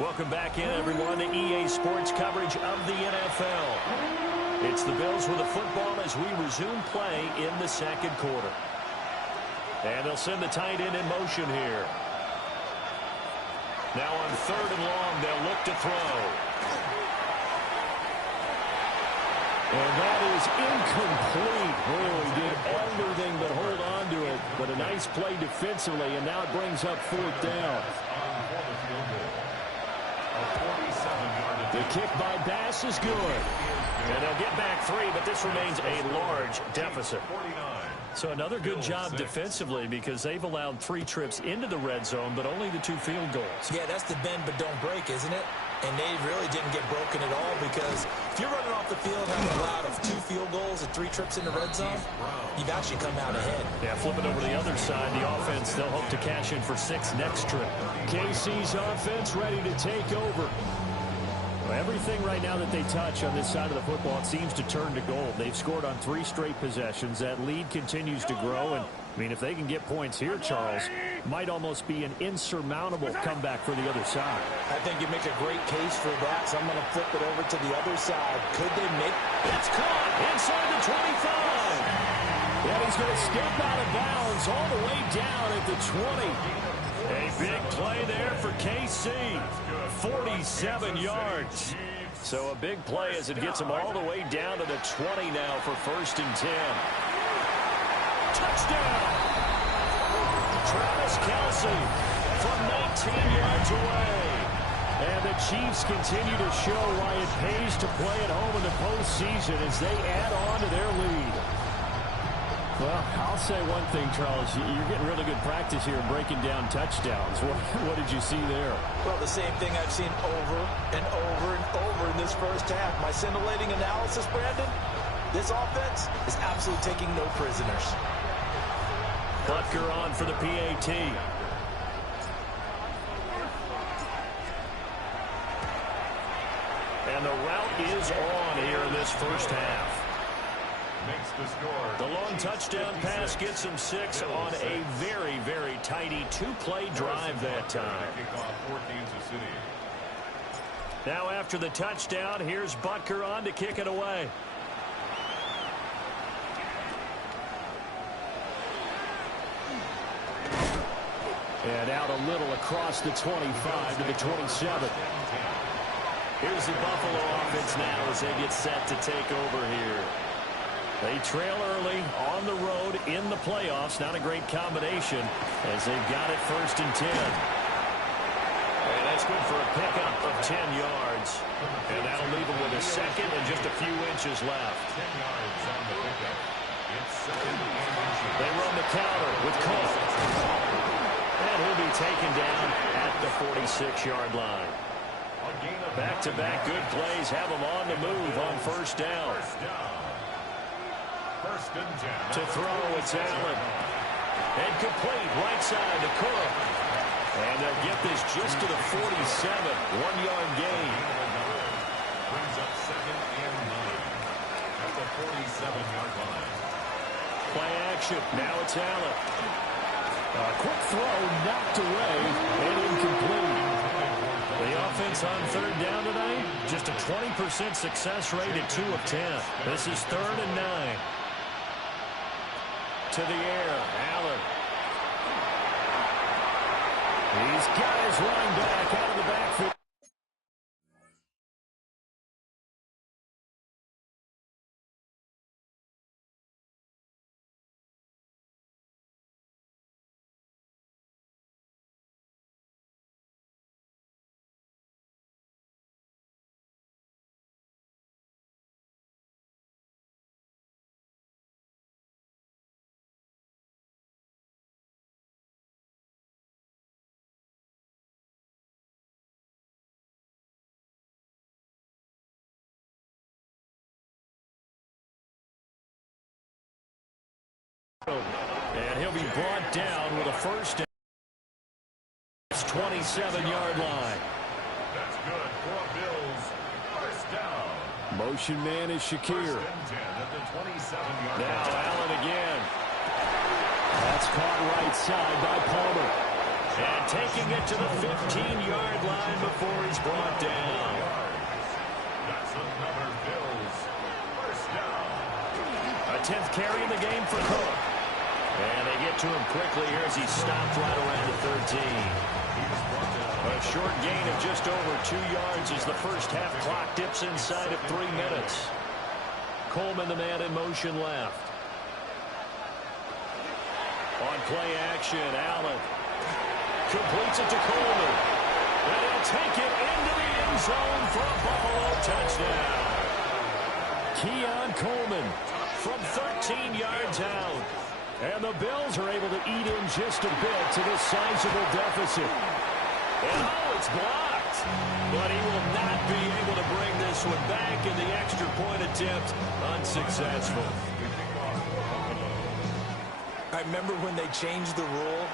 Welcome back in, everyone, to EA Sports coverage of the NFL. It's the Bills with the football as we resume play in the second quarter. And they'll send the tight end in motion here. Now on 3rd and long, they'll look to throw. And that is incomplete. Oh, he did everything but hold on to it. But a nice play defensively, and now it brings up 4th down. The kick by Bass is good. And they'll get back 3, but this remains a large deficit. So another good job defensively because they've allowed 3 trips into the red zone, but only the 2 field goals. Yeah, that's the bend but don't break, isn't it? And they really didn't get broken at all because if you're running off the field having allowed 2 field goals and 3 trips in the red zone, you've actually come out ahead. Yeah, flipping over to the other side, the offense, they'll hope to cash in for 6 next trip. KC's offense ready to take over. Everything right now that they touch on this side of the football, it seems to turn to gold. They've scored on 3 straight possessions. That lead continues to grow. And, I mean, if they can get points here, Charles, might almost be an insurmountable comeback for the other side. I think you make a great case for that, so I'm going to flip it over to the other side. Could they make it? It's caught inside the 25. And he's going to step out of bounds all the way down at the 20. A big play there for KC. 47 yards. So a big play as it gets him all the way down to the 20 now for 1st and 10. Touchdown! Travis Kelce from 19 yards away. And the Chiefs continue to show why it pays to play at home in the postseason as they add on to their lead. Well, I'll say one thing, Charles. You're getting really good practice here breaking down touchdowns. What did you see there? Well, the same thing I've seen over and over and over in this first half. My scintillating analysis, Brandon, this offense is absolutely taking no prisoners. Butker on for the PAT. And the route is on here in this first half. Makes the score. The long touchdown pass gets him 6 on a very, very tidy 2-play drive that time. Now after the touchdown, here's Butker on to kick it away. And out a little across the 25 to the 27. Here's the Buffalo offense now as they get set to take over here. They trail early on the road in the playoffs. Not a great combination as they've got it 1st and 10. And that's good for a pickup of 10 yards. And that'll leave them with a 2nd and just a few inches left. 10 yards on the pickup. It's 2nd and inches. They run the counter with Cole. And he'll be taken down at the 46-yard line. Back-to-back good plays have them on the move on 1st down. To throw, it's Allen. And complete, right side to Cook. And they'll get this just to the 47, 1-yard gain. Brings up 2nd and 9 at the 47-yard line. Play action, now it's Allen. A quick throw, knocked away, and incomplete. The offense on 3rd down tonight, just a 20% success rate at 2 of 10. This is 3rd and 9. To the air, Allen. He's got his running back out of the backfield. And he'll be brought down with a 1st down. 27-yard line. That's good for Bills. 1st down. Motion man is Shakir. 1st and 10 at the 27-yard line. Now Allen again. That's caught right side by Palmer. And taking it to the 15-yard line before he's brought down. That's another Bills first down. A 10th carry in the game for Cook. And they get to him quickly here as he stopped right around the 13. A short gain of just over 2 yards as the first half clock dips inside of 3 minutes. Coleman, the man in motion left. On play action, Allen completes it to Coleman. And he'll take it into the end zone for a Buffalo touchdown. Keon Coleman from 13 yards out. And the Bills are able to eat in just a bit to this sizable deficit. And it's blocked. But he will not be able to bring this one back, in the extra point attempt unsuccessful. I remember when they changed the rule,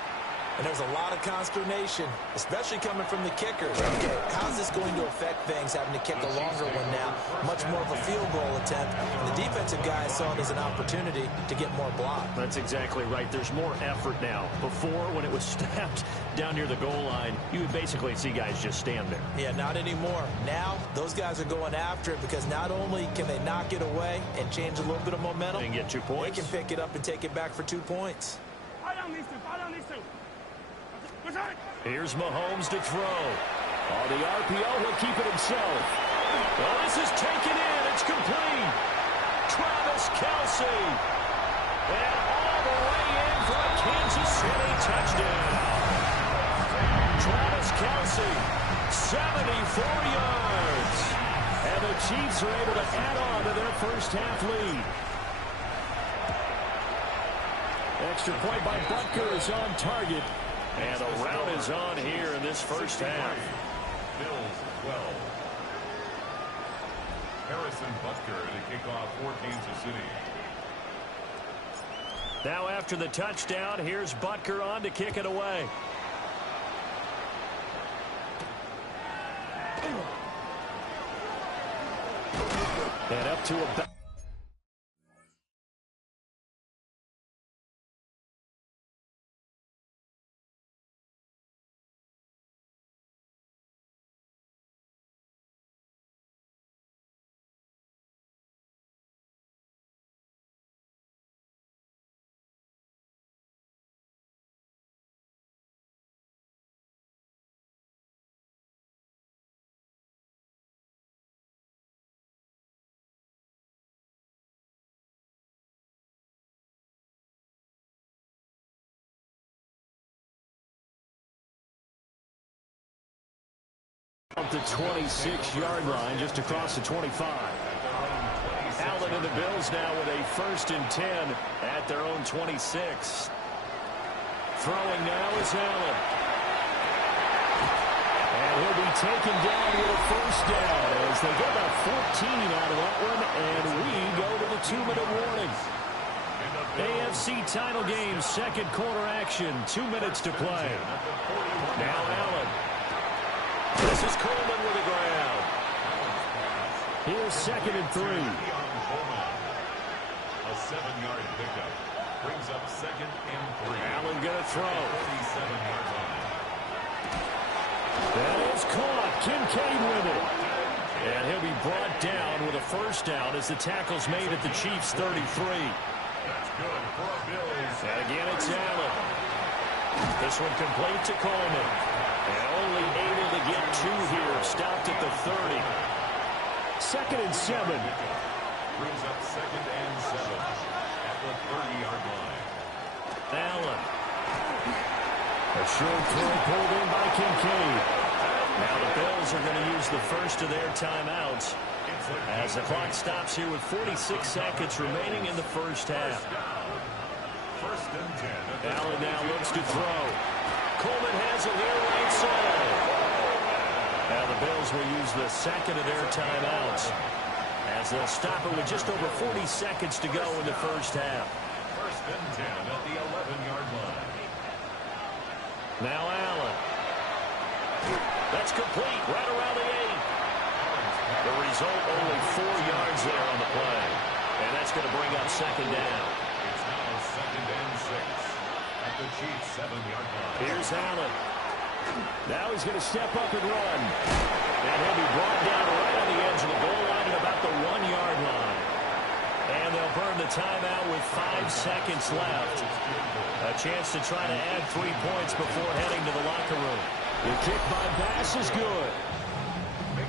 and there was a lot of consternation, especially coming from the kickers. Okay, how's this going to affect things, having to kick a longer one now? Much more of a field goal attempt. And the defensive guys saw it as an opportunity to get more block. That's exactly right. There's more effort now. Before, when it was snapped down near the goal line, you would basically see guys just stand there. Yeah, not anymore. Now, those guys are going after it because not only can they knock it away and change a little bit of momentum, and get 2 points. They can pick it up and take it back for 2 points. Here's Mahomes to throw. On the RPO, he'll keep it himself. Oh, this is taken in. It's complete. Travis Kelce. And all the way in for a Kansas City touchdown. Travis Kelce, 74 yards. And the Chiefs are able to add on to their first half lead. Extra point by Butker is on target. And a rout is on here in this first half. Bills 12. Harrison Butker to kick off for Kansas City. Now after the touchdown, here's Butker on to kick it away. And up to a... Up the 26-yard line, just across the 25. Allen and the Bills now with a 1st and 10 at their own 26. Throwing now is Allen. And he'll be taken down with a first down as they get about 14 out of that one, and we go to the 2-minute warning. AFC title game, second quarter action, 2 minutes to play. Now Allen. This is Coleman with the ground. Here's 2nd and 3. A 7-yard pickup brings up 2nd and 3. Allen going to throw. 37-yard line. That is caught. Kincaid with it. And he'll be brought down with a first down as the tackle's made at the Chiefs' 33. That's good for a Bills. And again, it's Allen. This one complete to Coleman. And only able to get 2 here. Stopped at the 30. 2nd and 7. Brings up 2nd and 7 at the 30-yard line. Allen. A short throw pulled in by Kincaid. Now the Bills are going to use the first of their timeouts as the clock stops here with 46 seconds remaining in the first half. 1st and 10. Allen now looks to throw. Coleman has it here right side. Now the Bills will use the second of their timeouts as they'll stop it with just over 40 seconds to go in the first half. 1st and 10 at the 11-yard line. Now Allen. That's complete right around the 8. The result, only 4 yards there on the play. And that's going to bring up 2nd down. It's now 2nd and 6 at the Chiefs' 7-yard line. Here's Allen. Now he's going to step up and run. And he'll be brought down right on the edge of the goal line at about the 1-yard line. And they'll burn the timeout with 5 seconds left. A chance to try to add 3 points before heading to the locker room. The kick by Bass is good.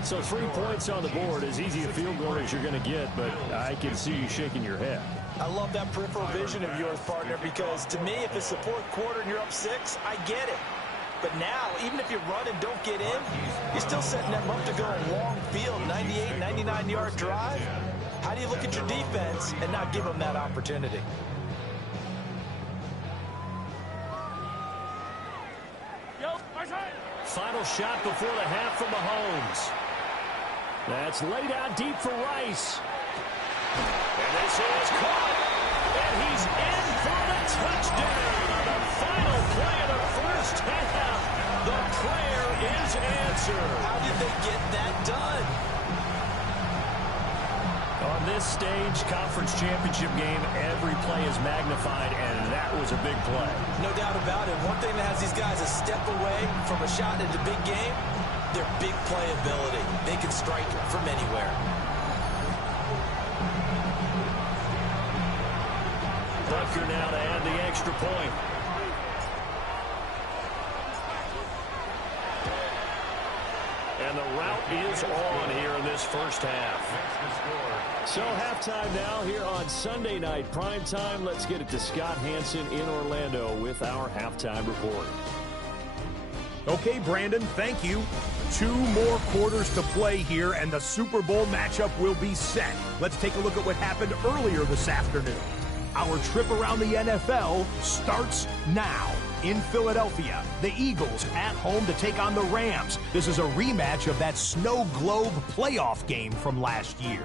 So 3 points on the board, as easy a field goal as you're going to get, but I can see you shaking your head. I love that peripheral vision of yours, partner, because to me, if it's the 4th quarter and you're up 6, I get it. But now, even if you run and don't get in, you're still setting them up to go a long field, 98, 99-yard drive. How do you look at your defense and not give them that opportunity? Final shot before the half from Mahomes. That's laid out deep for Rice. And this is caught. And he's in for the touchdown on the final play of the first half. The prayer is answered. How did they get that done? On this stage, conference championship game, every play is magnified, and that was a big play. No doubt about it. One thing that has these guys a step away from a shot in the big game, their big play ability. They can strike from anywhere. Butker now to add the extra point. And the route is on here in this first half. So halftime now here on Sunday night prime time. Let's get it to Scott Hansen in Orlando with our halftime report. Okay, Brandon, thank you. 2 more quarters to play here, and the Super Bowl matchup will be set. Let's take a look at what happened earlier this afternoon. Our trip around the NFL starts now. In Philadelphia, the Eagles at home to take on the Rams. This is a rematch of that Snow Globe playoff game from last year.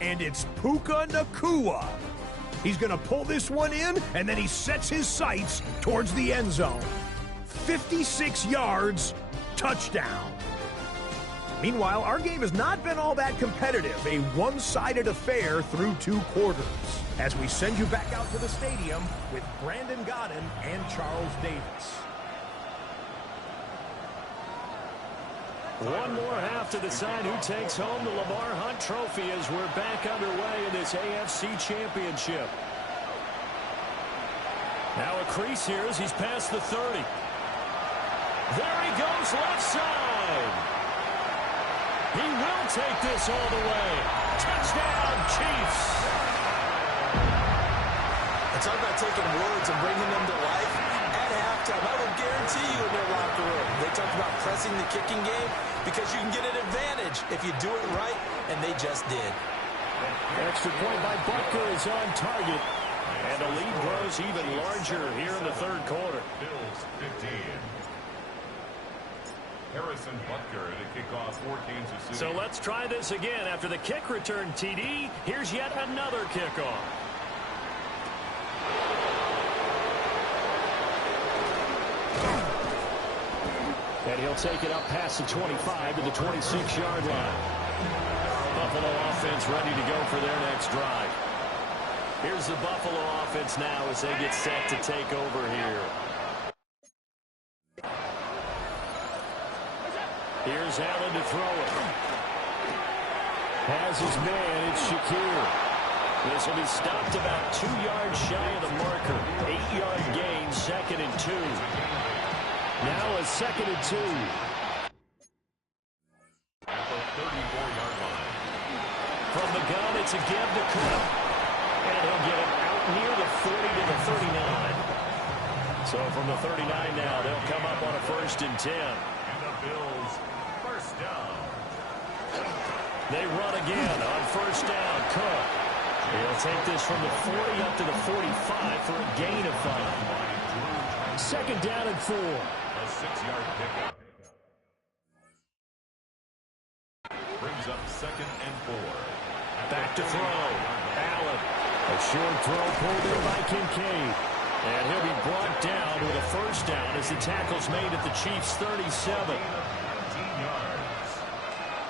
And it's Puka Nacua. He's going to pull this one in, and then he sets his sights towards the end zone. 56 yards, touchdown. Meanwhile, our game has not been all that competitive, a one-sided affair through 2 quarters. As we send you back out to the stadium with Brandon Godden and Charles Davis. One more half to decide who takes home the Lamar Hunt Trophy as we're back underway in this AFC Championship. Now a crease here as he's past the 30. There he goes left side. He will take this all the way. Touchdown, Chiefs. It's all about taking words and bringing them to life. At halftime, I will guarantee you in their locker room, they talk about pressing the kicking game because you can get an advantage if you do it right, and they just did. Extra point by Butker is on target. And the lead grows even larger here in the 3rd quarter. Bills 15. Harrison Butker to kick off for Kansas City. So let's try this again. After the kick return TD, here's yet another kickoff. And he'll take it up past the 25 to the 26-yard line. Buffalo offense ready to go for their next drive. Here's the Buffalo offense now as they get set to take over here. Here's Allen to throw it. Has his man, it's Shakir. This will be stopped about 2 yards shy of the marker. 8-yard gain, 2nd and 2. Now a 2nd and 2. At the 34-yard line. From the gun, it's a give to Cook. And he'll get it out near the 40 to the 39. So from the 39 now, they'll come up on a 1st and 10. And the Bills, first down. They run again on 1st down. Cook. He'll take this from the 40 up to the 45 for a gain of 5. 2nd down and 4. A 6-yard pickup. Brings up 2nd and 4. Back to throw. Allen. A short throw pulled in by Kincaid. And he'll be brought down with a 1st down as the tackle's made at the Chiefs' 37. 19 yards.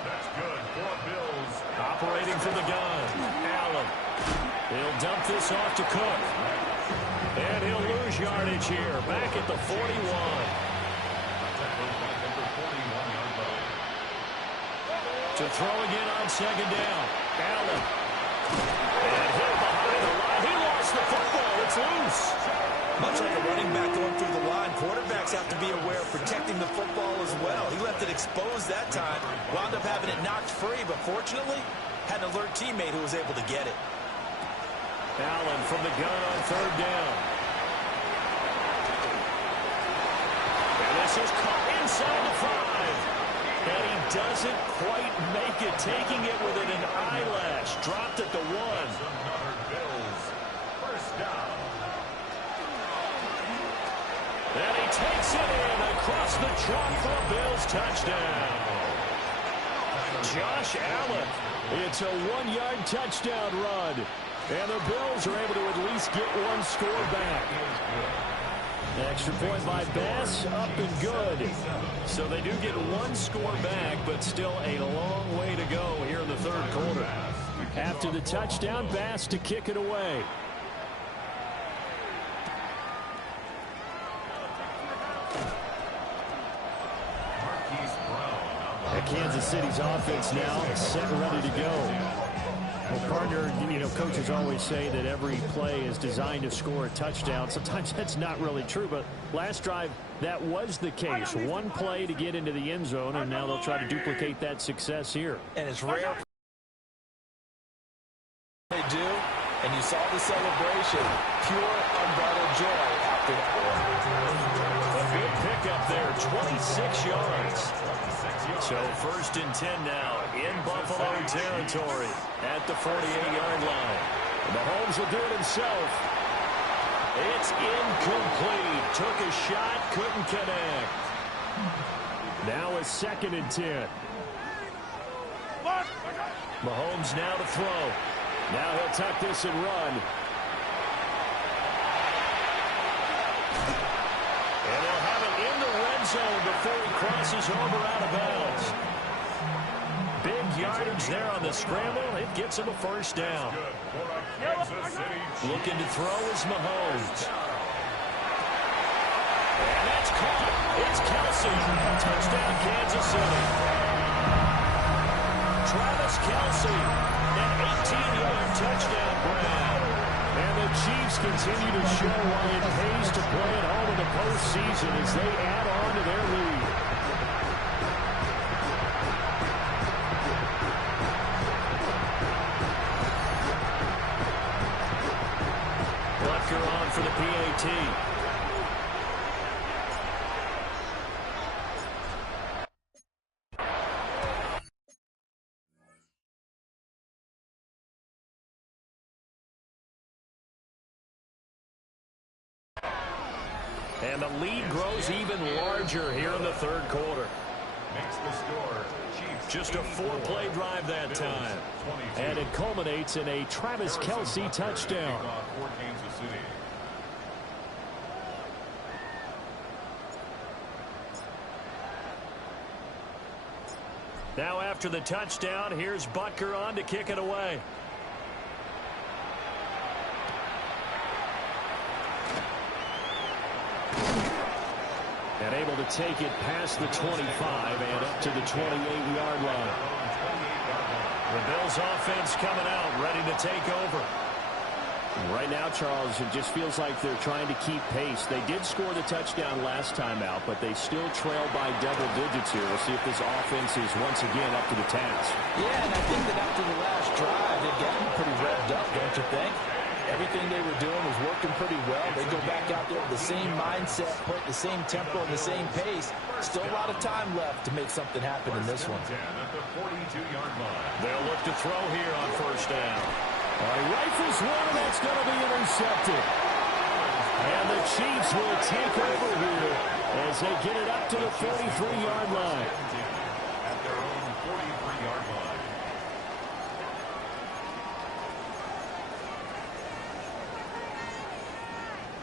That's good for Bills. Operating from the gun. Allen. He'll dump this off to Cook. And he'll lose yardage here. Back at the 41. To throw again on second down. Allen. And hit behind the line. He lost the football. It's loose. Much like a running back going through the line, quarterbacks have to be aware of protecting the football as well. He left it exposed that time. Wound up having it knocked free, but fortunately, had an alert teammate who was able to get it. Allen from the gun on third down. And this is caught inside the 5. And he doesn't quite make it, taking it within an eyelash. Dropped at the 1. Bills. First down. And he takes it in across the chalk for a Bills touchdown. Josh Allen. It's a 1-yard touchdown run. And the Bills are able to at least get one score back. An extra point by Bass, up and good. So they do get one score back, but still a long way to go here in the third quarter. After the touchdown, Bass to kick it away. Kansas City's offense now is set and ready to go. Well, partner, coaches always say that every play is designed to score a touchdown. Sometimes that's not really true, but last drive, that was the case. One play to get into the end zone, and now they'll try to duplicate that success here. And it's rare they do, and you saw the celebration. Pure, unbridled joy after that one. A good pickup there, 26 yards. So first and 10 now in Buffalo territory at the 48-yard line. Mahomes will do it himself. It's incomplete. Took a shot, couldn't connect. Now a second and 10. Mahomes now to throw. Now he'll tuck this and run. And they'll have it in the red zone before he crosses over out of bounds. Big yardage there on the scramble. It gets him a first down. Looking to throw is Mahomes. And that's caught. It's Kelsey. Touchdown, Kansas City. Travis Kelsey. An 18-yard touchdown grab. And the Chiefs continue to show why it pays to play at home in the postseason as they add on to their lead. Butker on for the PAT. And the lead grows even larger here in the third quarter. Makes the score. Chiefs just a 4-play drive that time. And it culminates in a Travis Kelsey touchdown. For Kansas City. Now after the touchdown, here's Butker on to kick it away. And able to take it past the 25 and up to the 28-yard line. The Bills offense coming out, ready to take over. Right now, Charles, it just feels like they're trying to keep pace. They did score the touchdown last time out, but they still trail by double digits here. We'll see if this offense is once again up to the task. Yeah, and I think that after the last drive, they've gotten pretty revved up, don't you think? Everything they were doing was working pretty well. They go back out there with the same mindset, put the same tempo and the same pace. Still a lot of time left to make something happen in this one. At the 42-yard line. They'll look to throw here on first down. He rifles one, that's going to be intercepted. And the Chiefs will take over here as they get it up to the 43-yard line. At their own 43-yard line.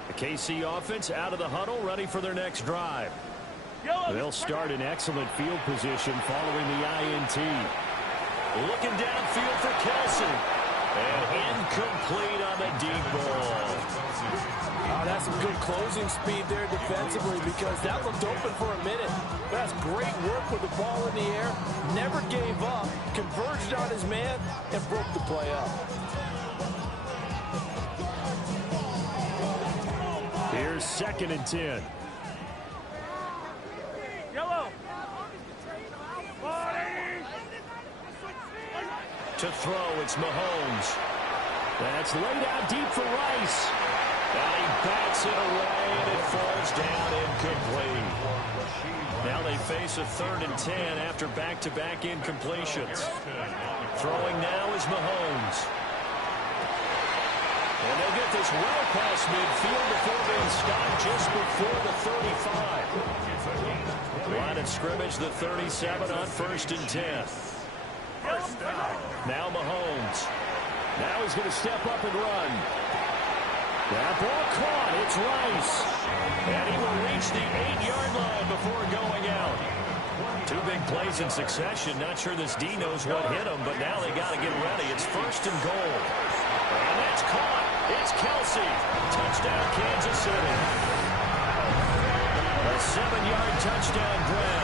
The KC offense out of the huddle, ready for their next drive. They'll start in excellent field position following the INT. Looking downfield for Kelsey. And incomplete on the deep ball. Oh, that's some good closing speed there defensively because that looked open for a minute. That's great work with the ball in the air. Never gave up, converged on his man, and broke the play up. Here's 2nd and 10. To throw, it's Mahomes. That's laid out deep for Rice. And he bats it away, and it falls down incomplete. Now they face a 3rd and 10 after back-to-back incompletions. Throwing now is Mahomes. And they get this well past midfield before being stopped just before the 35. Line of scrimmage, the 37 on 1st and 10. Now Mahomes. Now he's going to step up and run. That ball caught. It's Rice. And he will reach the 8-yard line before going out. 2 big plays in succession. Not sure this D knows what hit him, but now they got to get ready. It's 1st and goal. And that's caught. It's Kelsey. Touchdown, Kansas City. A 7-yard touchdown grab.